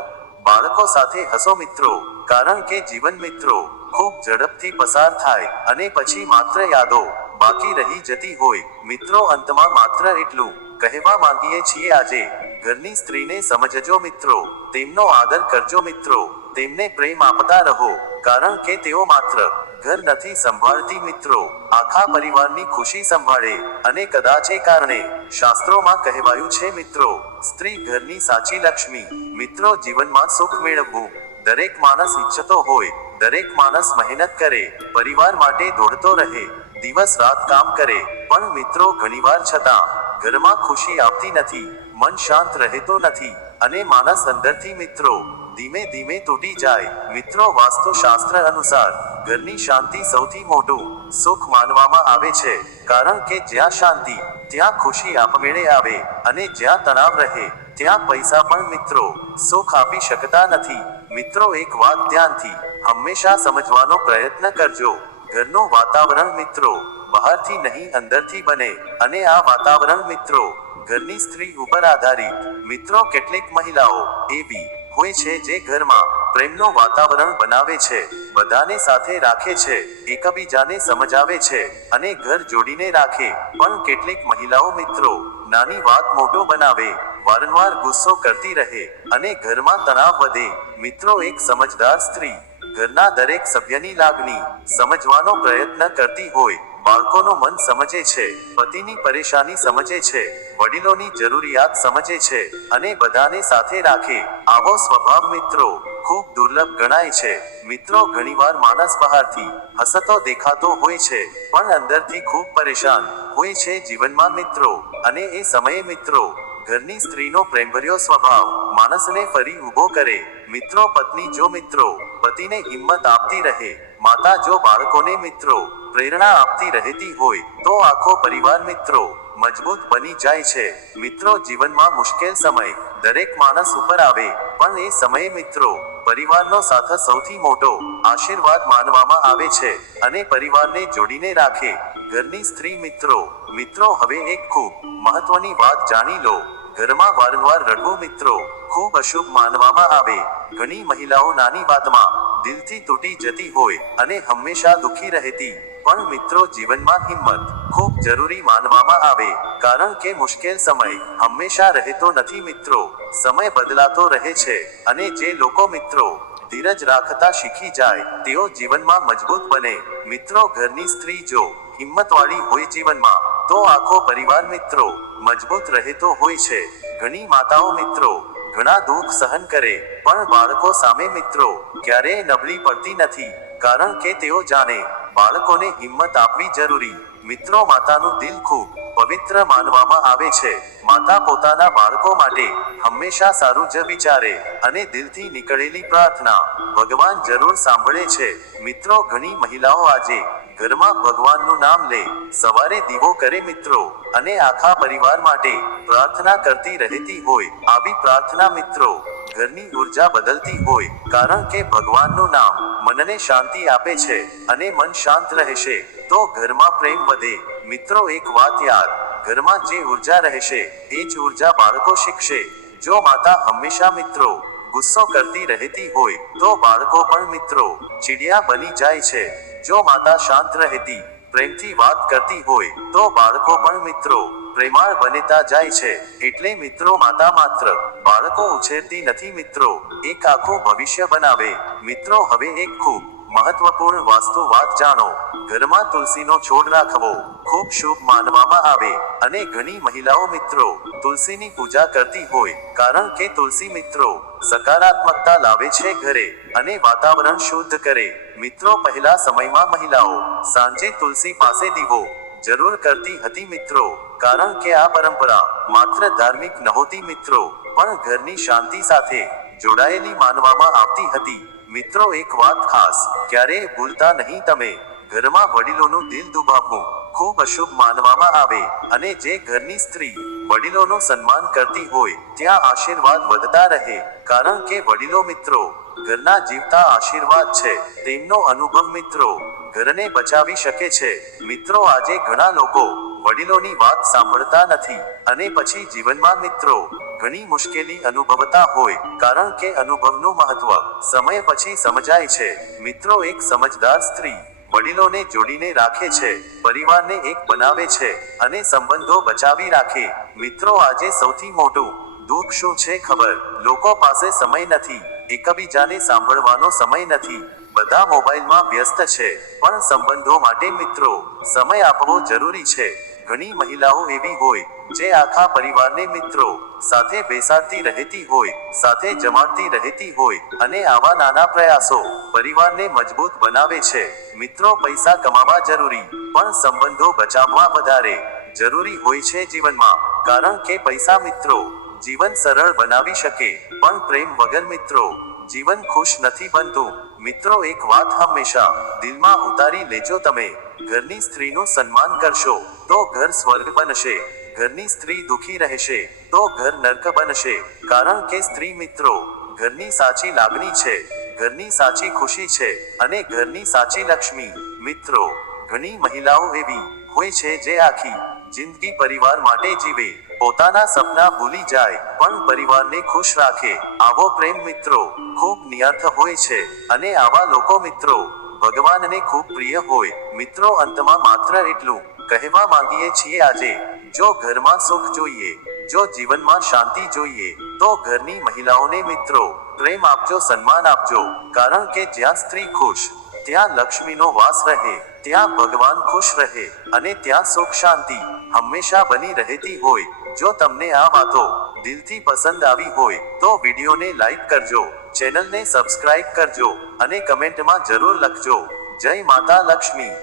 બાળકો સાથે હસો મિત્રો, કારણ કે જીવન મિત્રો ખૂબ ઝડપથી પસાર થાય અને પછી માત્ર યાદો બાકી રહી જતી હોય. મિત્રો અંતમાં માત્ર એટલું કહેવા માંગીએ છીએ, આજે ઘરની સ્ત્રીને સમજજો મિત્રો, તેમનો આદર કરજો મિત્રો, તેમને પ્રેમ આપતા રહો, કારણ કે તેઓ માત્ર ઘર નથી સંભાળતી મિત્રો, આખા પરિવારની ખુશી સંભાળે. અને કદાચ એ કારણે શાસ્ત્રોમાં કહેવાયું છે મિત્રો, સ્ત્રી ઘરની સાચી લક્ષ્મી. મિત્રો જીવનમાં સુખ મેળવવું દરેક માણસ ઈચ્છતો હોય, દરેક માણસ મહેનત કરે, પરિવાર માટે દોડતો રહે, દિવસ રાત કામ કરે, પણ મિત્રો ઘણીવાર છતાં ઘરમાં ખુશી આવતી નથી, મન શાંત રહેતો નથી અને માણસ અંદરથી મિત્રો ધીમે ધીમે તૂટી જાય. મિત્રો વાસ્તુશાસ્ત્ર અનુસાર ઘરની શાંતિ સૌથી મોટું સુખ માનવામાં આવે છે, કારણ કે જ્યાં શાંતિ ત્યાં ખુશી આપમેળે આવે, અને જ્યાં તણાવ રહે ત્યાં પૈસા પણ મિત્રો સુખ આપી શકતા નથી. મિત્રો એક વાત ધ્યાનથી હંમેશા સમજવાનો પ્રયત્ન કરજો, ઘરનું વાતાવરણ મિત્રો બહારથી નહીં અંદરથી બને, અને આ વાતાવરણ મિત્રો ઘરની સ્ત્રી ઉપર આધારિત. મિત્રો કેટલીક મહિલાઓ એવી હોય છે જે ઘરમાં પ્રેમનું વાતાવરણ બનાવે છે, બધાને સાથે રાખે છે, એકબીજાને સમજાવે છે અને ઘર જોડીને રાખે. પણ કેટલીક મહિલાઓ મિત્રો નાની વાત મોટો બનાવે, વારંવાર ગુસ્સો કરતી રહે અને ઘરમાં તણાવ વધે. મિત્રો એક સમજદાર સ્ત્રી ઘરના દરેક સભ્યની લાગણી સમજવાનો પ્રયત્ન કરતી હોય, બાળકોનું મન સમજે છે, પતિની પરેશાની સમજે છે, વડીલોની જરૂરિયાત સમજે છે અને બધાને સાથે રાખે. આવો સ્વભાવ મિત્રો ખૂબ દુર્લભ ગણાય છે. મિત્રો ઘણીવાર માણસ બહારથી હસતો દેખાતો હોય છે પણ અંદરથી ખૂબ પરેશાન હોય છે જીવનમાં મિત્રો, અને એ સમયે મિત્રો ઘરની સ્ત્રીનો પ્રેમભર્યો સ્વભાવ માણસને ફરી ઊભો કરે. મિત્રો પત્ની જો મિત્રો પતિને હિંમત આપતી રહે, માતા જો બાળકોને મિત્રો પ્રેરણા આપતી રહેતી હોય તો આખો પરિવાર મિત્રો મજબૂત બની જાય છે. મિત્રો જીવનમાં મુશ્કેલ સમય દરેક માણસ ઉપર આવે, પણ એ સમયે મિત્રો પરિવારનો સાથ સૌથી મોટો આશીર્વાદ માનવામાં આવે છે અને પરિવારને જોડીને રાખે. ઘરની સ્ત્રી મિત્રો હવે એક ખૂબ મહત્વની વાત જાણી લો. ઘરમાં વારંવાર રડવું મિત્રો ખૂબ અશુભ માનવામાં આવે. ઘણી મહિલાઓ નાની વાતમાં દિલથી તૂટી જતી હોય અને હંમેશા દુખી રહેતી, પણ મિત્રો જીવનમાં હિંમત ખૂબ જરૂરી માનવામાં આવે, કારણ કે મુશ્કેલ સમય હંમેશા રહેતો નથી મિત્રો. સમય બદલાતો રહે છે અને જે લોકો મિત્રો ધીરજ રાખતા શીખી જાય તેઓ જીવનમાં મજબૂત બને. મિત્રો ઘરની સ્ત્રી જો હિંમતવાળી હોય જીવનમાં તો આખો પરિવાર મિત્રો મજબૂત રહેતો હોય છે. ઘણી માતાઓ મિત્રો ઘણા દુઃખ સહન કરે, પણ બાળકો સામે મિત્રો ક્યારેય નબળી પડતી નથી, કારણ કે તેઓ જાણે બાળકોને હિંમત આપવી જરૂરી. મિત્રો માતાનું દિલ ખૂબ પવિત્ર માનવામાં આવે છે. માતા પોતાના બાળકો માટે હંમેશા સારું જ વિચારે અને દિલથી નીકળેલી પ્રાર્થના ભગવાન જરૂર સાંભળે છે. મિત્રો ઘણી મહિલાઓ આજે ઘરમાં ભગવાનનું નામ લે, સવારે દીવો કરે મિત્રો અને આખા પરિવાર માટે પ્રાર્થના કરતી રહેતી હોય. આવી પ્રાર્થના મિત્રો ઘરની ઉર્જા બદલતી હોય, કારણ કે ભગવાનનું નામ મનને શાંતિ આપે છે અને મન શાંત રહેશે તો ઘરમાં પ્રેમ વધે. મિત્રો એક વાત યાદ, ઘરમાં જે ઉર્જા રહેશે એ જ ઉર્જા બાળકો શીખશે. જો માતા હંમેશા મિત્રો ગુસ્સો કરતી રહેતી હોય તો બાળકો પણ મિત્રો ચીડિયા બની જાય છે. જો માતા શાંત રહેતી પ્રેમથી વાત કરતી હોય તો બાળકો પણ મિત્રો પ્રેમાળ બનતા જાય છે. એટલે મિત્રો માતા માત્ર બાળકો ઉછેરતી નથી મિત્રો એક આખું ભવિષ્ય બનાવે. મિત્રો હવે એક ખૂબ મહત્વપૂર્ણ વાસ્તુ વાત જાણો. ઘરમાં તુલસીનો છોડ રાખવો ખૂબ શુભ માનવામાં આવે અને ઘણી મહિલાઓ મિત્રો તુલસીની પૂજા કરતી હોય, કારણ કે તુલસી મિત્રો સકારાત્મકતા લાવે છે ઘરે અને વાતાવરણ શુદ્ધ કરે. મિત્રો પહેલા સમયમાં મહિલાઓ સાંજે તુલસી પાસે દીવો જરૂર કરતી હતી મિત્રો, કારણ કે આ પરંપરા માત્ર ધાર્મિક નહોતી મિત્રો પણ ઘરની શાંતિ સાથે જોડાયેલી માનવામાં આવતી હતી. મિત્રો એક વાત ખાસ ક્યારેય ભૂલતા નહીં તમે, ઘરમાં વડીલોનું દિલ દુભાવવું ખૂબ અશુભ માનવામાં આવે અને જે ઘરની સ્ત્રી વડીલોનું સન્માન કરતી હોય ત્યાં આશીર્વાદ વધતા રહે, કારણ કે વડીલો મિત્રો ઘરના જીવતા આશીર્વાદ છે. તેમનો અનુભવ મિત્રો ઘરને બચાવી શકે છે. મિત્રો આજે ઘણા લોકો વડીલોની વાત સાંભળતા નથી અને પછી જીવનમાં મિત્રો ઘણી મુશ્કેલી અનુભવતા હોય, કારણ કે અનુભવનું મહત્વ સમય પછી સમજાય છે. મિત્રો એક સમજદાર સ્ત્રી વડીલોને જોડીને રાખે છે, પરિવારને એક બનાવે છે અને સંબંધો બચાવી રાખે. મિત્રો આજે સૌથી મોટું દુઃખ શું છે ખબર? લોકો પાસે સમય નથી, એકબીજાને સાંભળવાનો સમય નથી, બધા મોબાઈલમાં વ્યસ્ત છે, પણ સંબંધો માટે મિત્રો સમય આપવો જરૂરી છે. ઘણી મહિલાઓ એવી હોય જે આખા પરિવારને મિત્રો સાથે બેસાડતી રહેતી હોય, સાથે જમાડતી રહેતી હોય અને આવા નાના પ્રયાસો પરિવારને મજબૂત બનાવે છે. મિત્રો પૈસા કમાવા જરૂરી, પણ સંબંધો બચાવવા વધારે જરૂરી હોય છે જીવનમાં, કારણ કે પૈસા મિત્રો જીવન સરળ બનાવી શકે, પણ પ્રેમ વગર મિત્રો જીવન ખુશ નથી બનતું. મિત્રો એક વાત હંમેશા દિલમાં ઉતારી લેજો, તમે ઘરની સ્ત્રીનું સન્માન કરશો તો ઘર સ્વર્ગ બનશે. ઘરની સ્ત્રી દુખી રહેશે તો ઘર નર્ક બનશે, કારણ કે સ્ત્રી મિત્રો ઘરની સાચી લાગણી છે, ઘરની સાચી ખુશી છે અને ઘરની સાચી લક્ષ્મી. મિત્રો ઘણી મહિલાઓ એવી હોય છે જે આખી જિંદગી પરિવાર માટે જીવે, પોતાના સપના ભૂલી જાય પણ પરિવારને ખુશ રાખે. આવો પ્રેમ મિત્રો ખૂબ નિસ્વાર્થ હોય છે અને આવા લોકો મિત્રો ભગવાનને ખૂબ પ્રિય હોય. મિત્રો અંતમાં માત્ર એટલું કહેવા માંગીએ છીએ આજે, જો ઘરમાં સુખ જોઈએ, જો જીવનમાં શાંતિ જોઈએ તો ઘરની મહિલાઓને મિત્રો પ્રેમ આપજો, સન્માન આપજો, કારણ કે જ્યાં સ્ત્રી ખુશ ત્યાં લક્ષ્મીનો વાસ રહે, ત્યાં ભગવાન ખુશ રહે અને ત્યાં સુખ શાંતિ હંમેશા બની રહેતી હોય. જો તમને આ વાતો દિલથી પસંદ આવી હોય તો વિડીયોને લાઈક કરજો, ચેનલને સબસ્ક્રાઇબ કરજો અને કમેન્ટમાં જરૂર લખજો, જય માતા લક્ષ્મી.